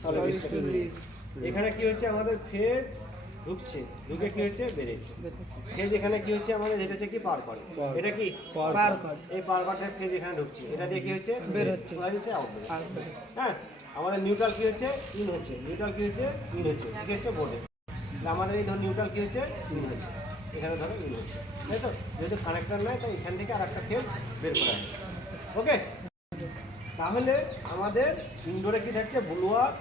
Solid state relay. এখানে কি হচ্ছে আমাদের ফেজ ঢুকছে, ঢুকে কি হচ্ছে বেরিয়েছে। ফেজ এখানে কি হচ্ছে আমাদের, এটা হচ্ছে কি পাওয়ার কর্ড, এটা কি পাওয়ার কর্ড। এই পাওয়ার কর্ড থেকে ফেজ এখানে ঢুকছে, এটা দিয়ে কি হচ্ছে বের হচ্ছে, কোথায় হচ্ছে আউট। হ্যাঁ, আমাদের নিউট্রাল কি হচ্ছে ইন হচ্ছে, নিউট্রাল কি হচ্ছে ইন হচ্ছে, কি হচ্ছে বোর্ডে। আমাদের এই ধর নিউট্রাল কি হচ্ছে ইন হচ্ছে, এখানে ধরো ইন হচ্ছে, তাই তো। যেহেতু কানেক্টর নাই তাই এখান থেকে আর একটা ফেজ বের করা হয়েছে। ওকে, তাহলে আমাদের ইনডোরে কি থাকছে, blower,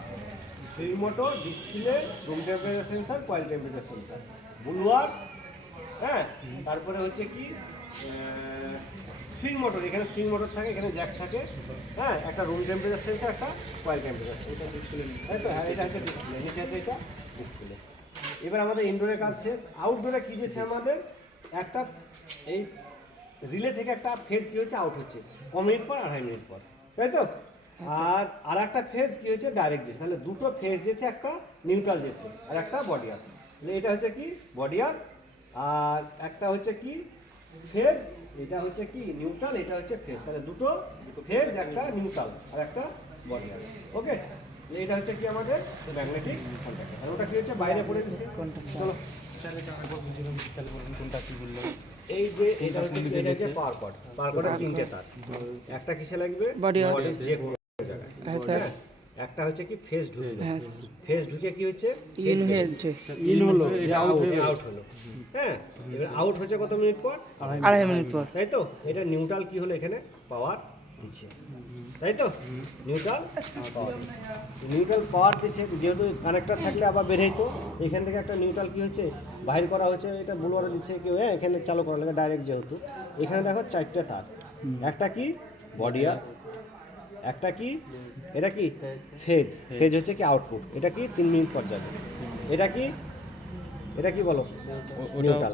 swing motor, display, room temperature sensor, coil temperature sensor. Blower, হ্যাঁ, তারপরে হচ্ছে কি সুইং মোটর, এখানে সুইং মোটর থাকে, এখানে জ্যাক থাকে, হ্যাঁ, একটা রুম টেম্পারেচার সেন্সার, একটা কয়েল টেম্পারেচার সেন্সার, ডিসপ্লে, তাই তো। হ্যাঁ, এটা হচ্ছে ডিসপ্লে, নিচে আছে এটা ডিসপ্লে। এবার আমাদের ইনডোরের কাজ শেষ। আউটডোরে কি যেছে আমাদের, একটা এই রিলে থেকে একটা ফেজ কি হচ্ছে আউট হচ্ছে, ক মিনিট পর, 2.5 মিনিট পর, তাই তো। আর একটা ফেজ কি হচ্ছে ডাইরেক্ট যেছে, তাহলে দুটো ফেজ যেছে, একটা নিউট্রাল যেছে আর একটা বডি আর্থ। তাহলে এটা হচ্ছে কি বডি আর্থ, আর একটা হচ্ছে কি ফেজ, এটা হচ্ছে কি নিউট্রাল, এটা হচ্ছে ফেজ। তাহলে দুটো ফেজ, একটা নিউট্রাল আর একটা বডি আর্থ। ওকে, এটা হচ্ছে কি আমাদের ম্যাগনেটিক কন্ট্যাক্টর। আর ওটা কি হচ্ছে বাইরে পড়ে দিচ্ছে। চলো এই যে এটা হচ্ছে পাওয়ার কর্ড, পাওয়ার কর্ডের তিনটে তার, একটা কিসে লাগবে বডির যে কোনো জায়গায়। হ্যাঁ, একটা হচ্ছে কি ফেজ ঢুকলো, ফেজ ঢুকে কি হচ্ছে ইন হয়েছে, ইন হলো, আউট হলো। হ্যাঁ, এবার আউট হচ্ছে কত মিনিট পর, 2.5 মিনিট পর, তাই তো। এটা নিউট্রাল কি হলো, এখানে পাওয়ার দিচ্ছে, তাই তো। নিউট্রাল পাওয়ার দিচ্ছে, নিউট্রাল পাওয়ার দিচ্ছে, যেহেতু কানেক্টর থাকলে আবার বের হতো। এখান থেকে একটা নিউট্রাল কি হচ্ছে বাইর করা হচ্ছে, এটা ব্লুয়ারে দিচ্ছে কেউ, হ্যাঁ, এখানে চালু করা লাগে ডাইরেক্ট যেহেতু। এখানে দেখো 4টে তার, একটা কি বডি আর্থ, একটা কি এটা কি ফেজ, ফেজ হচ্ছে কি আউটপুট, এটা কি 3 মিনিট পর যাবে। এটা কি, এটা কি বলো নিউট্রাল।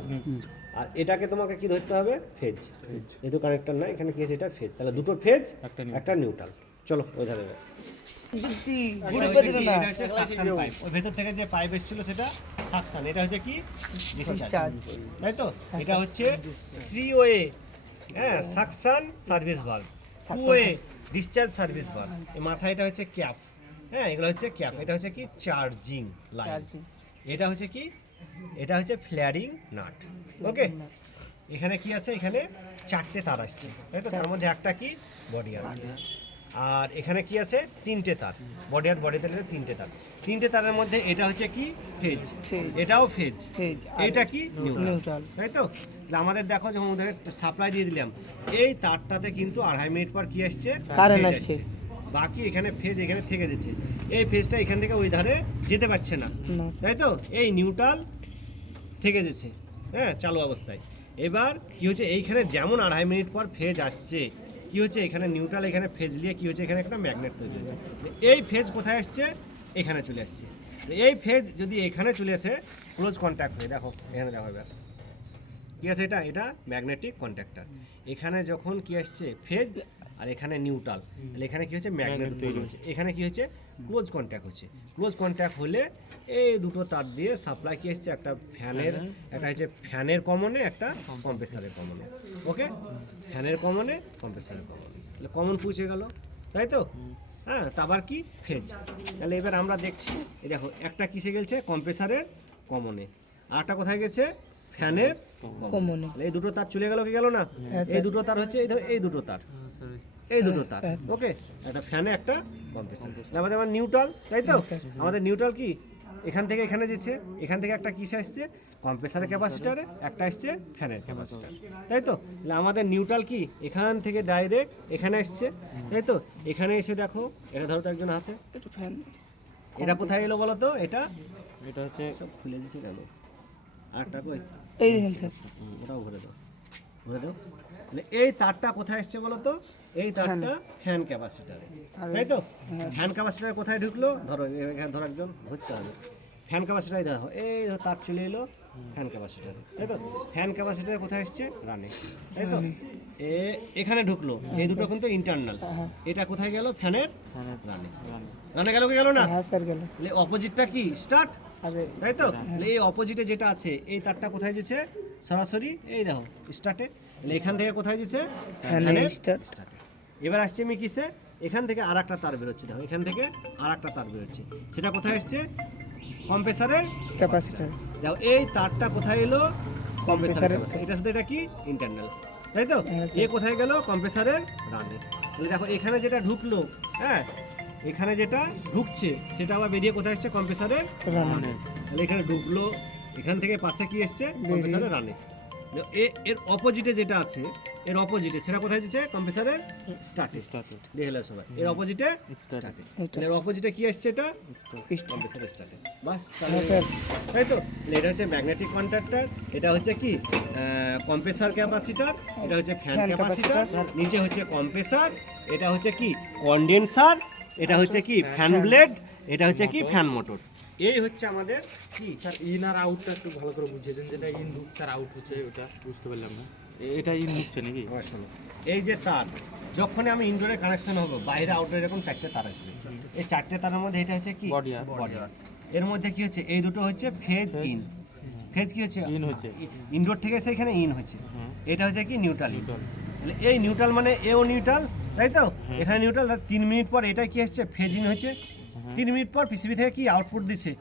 আর এটাকে তোমাকে কি ধরতে হবে ফেজ, যেহেতু কানেক্টর না এখানে কি আছে, এটা ফেজ। তাহলে দুটো ফেজ, একটা নিউট্রাল। চলো ওই ধারে এটা হচ্ছে সাকশন পাইপ, ওই ভেতর থেকে যে পাইপ এসেছিল সেটা সাকশন, এটা হচ্ছে কি ডিসচার্জ, তাই তো। এটা হচ্ছে 3 ওয়ে, হ্যাঁ, suction service valve, 2 way discharge service valve. এই মাথায় এটা হচ্ছে ক্যাপ, হ্যাঁ, এগুলো হচ্ছে ক্যাপ। এটা হচ্ছে কি চার্জিং লাইন, এটা হচ্ছে কি, এটা হচ্ছে ফ্ল্যারিং নাট। ওকে, এখানে কি আছে, এখানে 4টে তার আসছে, তাই তো। তার মধ্যে একটা কি বডি আর্থ, আর এখানে কি আছে 3টে তার, বডি আর্থ, বডি তারের 3টে তার। 3টে তারের মধ্যে এটা হচ্ছে কি ফেজ, এটাও ফেজ, এটা কি নিউট্রাল, তাই তো। আমাদের দেখো যখন ওদের সাপ্লাই দিয়ে দিলাম, এই তারটাতে কিন্তু 2.5 মিনিট পর কি আসছে, কারেন্ট আসছে। বাকি এখানে ফেজ এখানে থেকে দিচ্ছে, এই ফেজটা এখান থেকে ওই ধারে যেতে পারছে না, তাই তো। এই নিউট্রাল থেকে যাচ্ছে, হ্যাঁ, চালু অবস্থায়। এবার কি হচ্ছে, এইখানে যেমন 2.5 মিনিট পর ফেজ আসছে, কি হচ্ছে এখানে নিউট্রাল, এখানে ফেজ নিয়ে কি হচ্ছে, এখানে একটা ম্যাগনেট তৈরি হচ্ছে। এই ফেজ কোথায় আসছে, এখানে চলে আসছে। এই ফেজ যদি এখানে চলে আসে, ক্লোজ কন্ট্যাক্ট হয়ে, দেখো এখানে দেখো এবার কি আছে, এটা এটা ম্যাগনেটিক কন্ট্যাক্টর। এখানে যখন কি আসছে ফেজ, আর এখানে নিউট্রাল, তাহলে এখানে কি হচ্ছে ম্যাগনেট তৈরি হচ্ছে, এখানে কি হচ্ছে ক্লোজ কন্ট্যাক্ট হচ্ছে। ক্লোজ কন্ট্যাক্ট হলে এই দুটো তার দিয়ে সাপ্লাই কি আসছে, একটা ফ্যানের, একটা হচ্ছে ফ্যানের কমনে, একটা কম্প্রেসারের কমনে। ওকে, ফ্যানের কমনে, কম্প্রেসারের কমনে, তাহলে কমন পৌঁছে গেল, তাই তো। হ্যাঁ, তারপর কি ফেজ। তাহলে এবার আমরা দেখছি, এই দেখো একটা কিসে গেছে কম্প্রেসারের কমনে, আর একটা কোথায় গেছে ফ্যানের কমনে। এই দুটো তার চলে গেল, কি গেল না, এই দুটো তার হচ্ছে এই দুটো তার, এই দুটো তার। ওকে, একটা ফ্যানে, একটা কম্প্রেসার। আমাদের আমার নিউট্রাল, তাই তো। আমাদের নিউট্রাল কি এখান থেকে এখানে যেছে, এখান থেকে একটা কিসে আসছে কম্প্রেসারের ক্যাপাসিটারে, একটা আসছে ফ্যানের ক্যাপাসিটার, তাই তো। তাহলে আমাদের নিউট্রাল কি এখান থেকে ডাইরেক্ট এখানে আসছে, তাই তো। এখানে এসে দেখো, এটা ধরো তো একজন হাতে, এটা কোথায় এলো বলো তো, এটা হচ্ছে সব খুলে দিচ্ছে কেন, আরটা কই, এই দেখেন স্যার, ওটাও ভরে দাও, ভরে দাও। মানে এই তারটা কোথায় আসছে বলো তো, এই তারটা ফ্যান ক্যাপাসিটারে, তাই তো। ফ্যান ক্যাপাসিটার কোথায় ঢুকলো, ধরো এখানে ধরো একজন ধরতে হবে, ফ্যান ক্যাপাসিটারে দেখো, এই তার চলে এলো ফ্যান ক্যাপাসিটারে, তাই তো। ফ্যান ক্যাপাসিটার কোথায় আসছে রানে, তাই তো। এখানে ঢুকলো, এই দুটো কিন্তু ইন্টারনাল, এটা কোথায় গেল ফ্যানের রানে, রানে গেল, কি গেল না, হ্যাঁ স্যার গেল। তাহলে অপোজিটটা কি স্টার্ট, তাই তো। তাহলে এই অপোজিটে যেটা আছে, এই তারটা কোথায় যেছে সরাসরি, এই দেখো স্টার্টে, তাহলে এখান থেকে কোথায় যেছে ফ্যানের স্টার্টে। এবার আসছে আমি কিসে এখান থেকে আর একটা তার বেরোচ্ছে, দেখো এখান থেকে আর একটা তার বেরোচ্ছে, সেটা কোথায় এসছে? কম্প্রেসারের ক্যাপাসিটার। দেখো এই তারটা কোথায় এলো? কম্প্রেসারের কম্প্রেসারের এটার সাথে এটা কি ইন্টারনাল, তাই তো? হ্যাঁ, এ কোথায় গেল? কম্প্রেসারের রানে। তাহলে দেখো এখানে যেটা ঢুকলো, হ্যাঁ এখানে যেটা ঢুকছে সেটা আবার বেরিয়ে কোথায় এসছে? কম্প্রেসারের রানে। তাহলে এখানে ঢুকলো, এখান থেকে পাশে কি এসছে? কম্প্রেসারের রানে। এর অপোজিটে যেটা আছে, এর অপোজিটে সেটা কোথায় যাচ্ছে? কম্প্রেসারের স্টার্টে। দেখলে সবাই এর অপোজিটে স্টার্টে, এর অপোজিটে কি আসছে? এটা কম্প্রেসারের স্টার্টে। বাস চালু হয়ে গেল। তাই তো? তাহলে এটা হচ্ছে ম্যাগনেটিক কন্ট্যাক্টর, এটা হচ্ছে কি কম্প্রেসার ক্যাপাসিটর, এটা হচ্ছে ফ্যান ক্যাপাসিটর, নিচে হচ্ছে কম্প্রেসার, এটা হচ্ছে কি কন্ডেন্সার, এটা হচ্ছে কি ফ্যান ব্লেড, এটা হচ্ছে কি ফ্যান মোটর। এই হচ্ছে আমাদের কি স্যার ইন আর আউটটা একটু ভালো করে বুঝিয়েছেন, যেটা ইন ঢুকছে আর আউট হচ্ছে ওটা বুঝতে পারলাম না। এটা ইন ঢুকছে নাকি? আমার শোনো, এই যে তার যখন আমি ইনডোরে কানেকশন হবো, বাইরে আউটডোর এরকম চারটে তার আসবে। এই চারটে তারের মধ্যে এটা হচ্ছে কি Body arm. বডি। এর মধ্যে কি হচ্ছে? এই দুটো হচ্ছে ফেজ ইন, ফেজ কি হচ্ছে? In হচ্ছে। ইনডোর থেকে এসে এখানে ইন হচ্ছে, এটা হচ্ছে কি নিউট্রাল। তাহলে এই নিউট্রাল মানে এও নিউট্রাল, তাই তো? এখানে নিউট্রাল, 3 মিনিট পর এটা কি হচ্ছে? ফেজ ইন হচ্ছে। 3 মিনিট পর পিসিবি থেকে কি আউটপুট দিচ্ছে?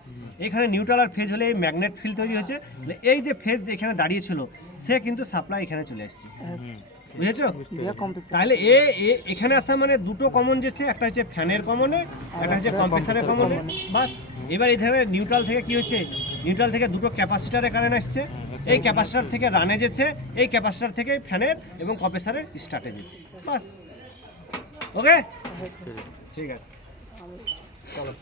এখানে নিউট্রাল আর ফেজ হলে এই ম্যাগনেট ফিল্ড তৈরি হচ্ছে। তাহলে এই যে ফেজ এখানে দাঁড়িয়ে ছিল, সে কিন্তু সাপ্লাই এখানে চলে আসছে, বুঝেছো? তাহলে এখানে আসা মানে দুটো কমন যেছে, একটা হচ্ছে ফ্যানের কমনে, একটা হচ্ছে কম্প্রেসারের কমনে। বাস এবার এই ধরনের নিউট্রাল থেকে কি হচ্ছে? নিউট্রাল থেকে দুটো ক্যাপাসিটারে কারেন্ট আসছে, এই ক্যাপাসিটার থেকে রানে যেছে, এই ক্যাপাসিটার থেকে ফ্যানের এবং কম্প্রেসারের স্টার্টে যেছে। বাস ওকে, ঠিক আছে, চলো।